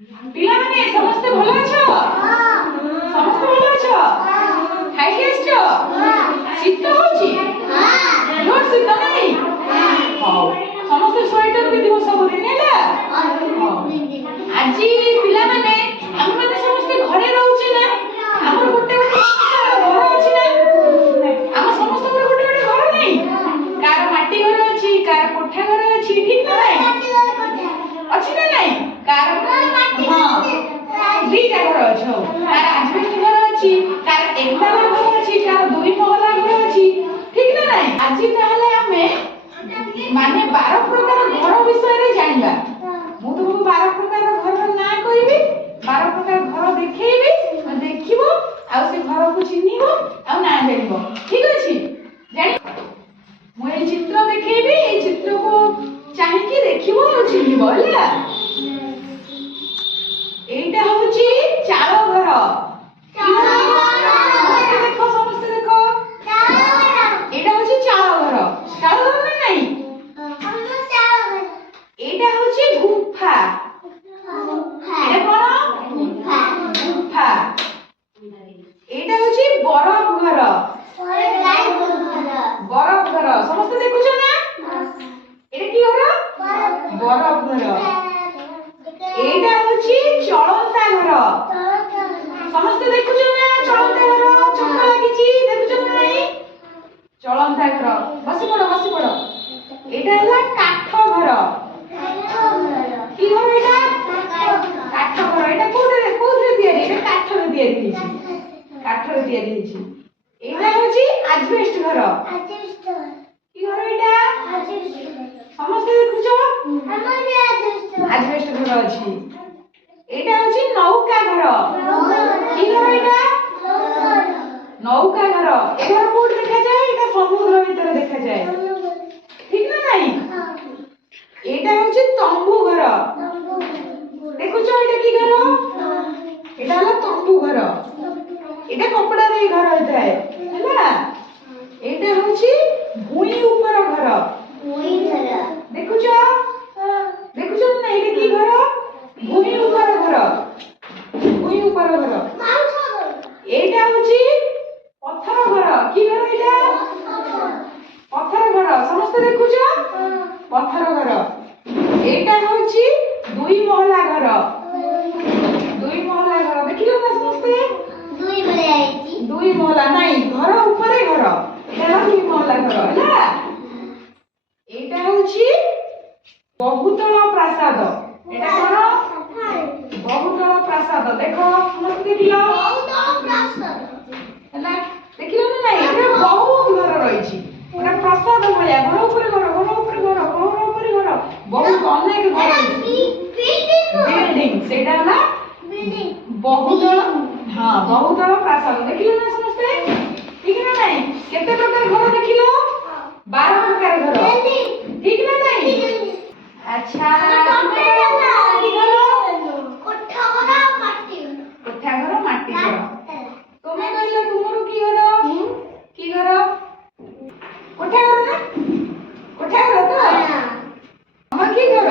ପିଲାମାନେ ସମସ୍ତେ ଭଲ ଅଛ? ସମସ୍ତେ ଭଲ ଅଛ? ଖାଇକି ଆସିଛ? ଶୀତ ହଉଛି? ଜୋର ଶୀତ ନାହିଁ? ହଉ ସମସ୍ତେ ସ୍ୱେଟର ପିନ୍ଧିବ ସବୁଦିନ ହେଲା। ଆଜି ପିଲାମାନେ ଆମେ ମାନେ ସମସ୍ତେ ଘରେ ରହୁଛେ ନା? ଆମର ଗୋଟେ ଗୋଟେ ଘର ଅଛି ନା? ଆମ ସମସ୍ତଙ୍କର ଗୋଟେ ଗୋଟେ ଘର ନାହିଁ? କାର ମାଟି ଘର ଅଛି, କାର କୋଠା ଘର ଅଛି, ଠିକ ନା ନାହିଁ? ଅଛି ନା ନାହିଁ? କାର ଦିଟା ଘର ଅଛି। ହଉ କାର ଆଜବେଷ୍ଟ ଘର ଅଛି, କାର ଏକତାଲା ଘର ଅଛି, କାର ଦୁଇ ମହଲା ଘର ଅଛି, ଠିକ ନା ନାହିଁ? ଆଜି ତାହେଲେ ଆମେ ମାନେ 12 ପ୍ରକାର ଘର ବିଷୟରେ ଜାଣିବା। ମୁଁ ତୁମକୁ 12 ପ୍ରକାର ଘରର ନାଁ କହିବି, 12 ପ୍ରକାର ଘର ଦେଖେଇବି, ଦେଖିବ ଆଉ ସେ ଘରକୁ ଚିହ୍ନିବ ଆଉ ନାଁ ଜାଣିବ। ଠିକ ଅଛି? ଜାଣି ମୁଁ এই ଚିତ୍ର ଦେଖେଇବି, এই ଚିତ୍ରକୁ ଚାହିଁକି ଦେଖିବ ଆଉ ଚିହ୍ନିବ ହେଲା। এইটা হচ্ছে চাল ঘর। ସମସ୍ତେ ଦେଖ এটা হচ্ছে চাল ঘর। চাল ঘর না নাই? এটা হচ্ছে গুফা। এটা কোন গুফা? এটা হচ্ছে বরফ ঘর। বরফ ঘর ସମସ୍ତେ দেখুছ না? এটা কি ঘর? বরফ ঘর। এইটা হচ্ছে চলন্তা ঘর। ସମସ୍ତେ ଦେଖୁଛ ନା? ଚଳନ୍ତା ଘର ଚକ ଲାଗିଛି, ଦେଖୁଛ ନା ନାହିଁ? ଚଳନ୍ତା ଘର। ବସି ପଡ ବସି ପଡ। এটা ହେଲା କାଠ ଘର। কি ঘর এটা? কাঠ ঘর। এটা কোଉଥିରେ ତିଆରି? এটা କାଠରେ ତିଆରି ହେଇଛି। କାଠରେ ତିଆରି ହେଇଛି। এটা হচ্ছে আজবেস্ট ঘর। কি ঘর এটা? ସମସ୍ତେ ଦେଖୁଛ? আজবেস্ট ঘর ଅଛି। এটা হচ্ছে নৌকা ঘর। কি ঘর এটা? নৌকা ঘর। এ ঘর কোউଠି দেখা যায়? এটা সমুদ্র ভিতরে দেখা যায়। ঠিক না নাই? এটা হচ্ছে তম্বু ঘর। দেখুছ এটা কি ঘর? এটা হলো তম্বু ঘর। এটা কপড়া দিয়ে ঘর হইଥାଏ ହେଲା। এটা হচ্ছে ভুঁই উপর ঘর। দেখুছ? দেখুছ না এটা কি ঘর? ভুঁই উপর ঘর। ভুঁই উপর ঘর। এইটা হচ্ছে পথর ঘর। কি ঘর এটা? পথর ঘর। ସମସ୍ତେ দেখুছ? পথর ঘর। এইটা হচ্ছে দুই মহলা ঘর। দুই মহলা ঘর ଦେଖିଲ না ସମସ୍ତେ? দুই মহলা নাই, ঘর উপরে ঘর। এটা দুই মহলা ঘর ହେଲା। এইটা হচ্ছে বহুতল প্রাসাদ। এটা কোন? বহুতল প্রাসাদ। দেখো ସମସ୍ତେ ଦେଖିଲ? ହେଲା ଦେଖିଲ ନା নাই? এটা ବହୁତ ଘର ରହିଛି। এটা প্রাসাদ ভଳିଆ ঘর ଉପରେ ଘର, ଘର ଉପରେ ଘର, ଘର ଉପରେ ଘର, ବହୁତ ଅନେକ ଘର ରହିଛି। বিল্ডিং সেটা ହେଲା বহুতল। ହଁ ବହୁତଳ ପ୍ରାସାଦ। ଦେଖିଲ ନା ସମସ୍ତେ? ଠିକ ନା নাই? କେତେ ପ୍ରକାର ଘର ଦେଖିଲ? 12 ପ୍ରକାର ଘର। ଠିକ ନା নাই? আচ্ছা কোঠা ঘর মাটি ঘর। তুমি কইল তোমার কি ঘর? কি ঘর? কোঠা ঘর না? কোঠা ঘর তো? আমার কি ঘর?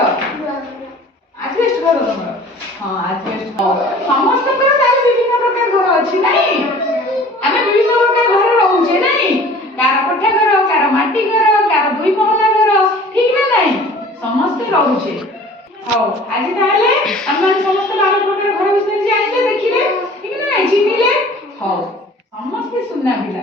আজবেস্ট ঘর তোমার। হ্যাঁ আজবেস্ট ঘর। ସମସ୍ତଙ୍କର ତାର ବିଭିନ୍ନ ପ୍ରକାର ଘର ଅଛି ନାଇଁ? ଆମେ ବିଭିନ୍ନ ପ୍ରକାର ଘରେ ରହୁଛେ ନାଇଁ? କାର କୋଠା ଘର, କାର ମାଟି ଘର, କାର ଦୁଇ ମହଲା ଘର, ଠିକ ନା ନାଇଁ? ସମସ୍ତେ ରହୁଛେ। ହଉ ଆଜି ତାହେଲେ ଆମେ ସମସ୍ତେ 12 ପ୍ରକାର ଘର ବିଷୟରେ ଜାଣିଲେ, ଦେଖିଲେ, ଠିକ ନା ନାଇଁ? ଚିହ୍ନିଲେ। ହଉ ସମସ୍ତେ ସୁନା ପିଲା।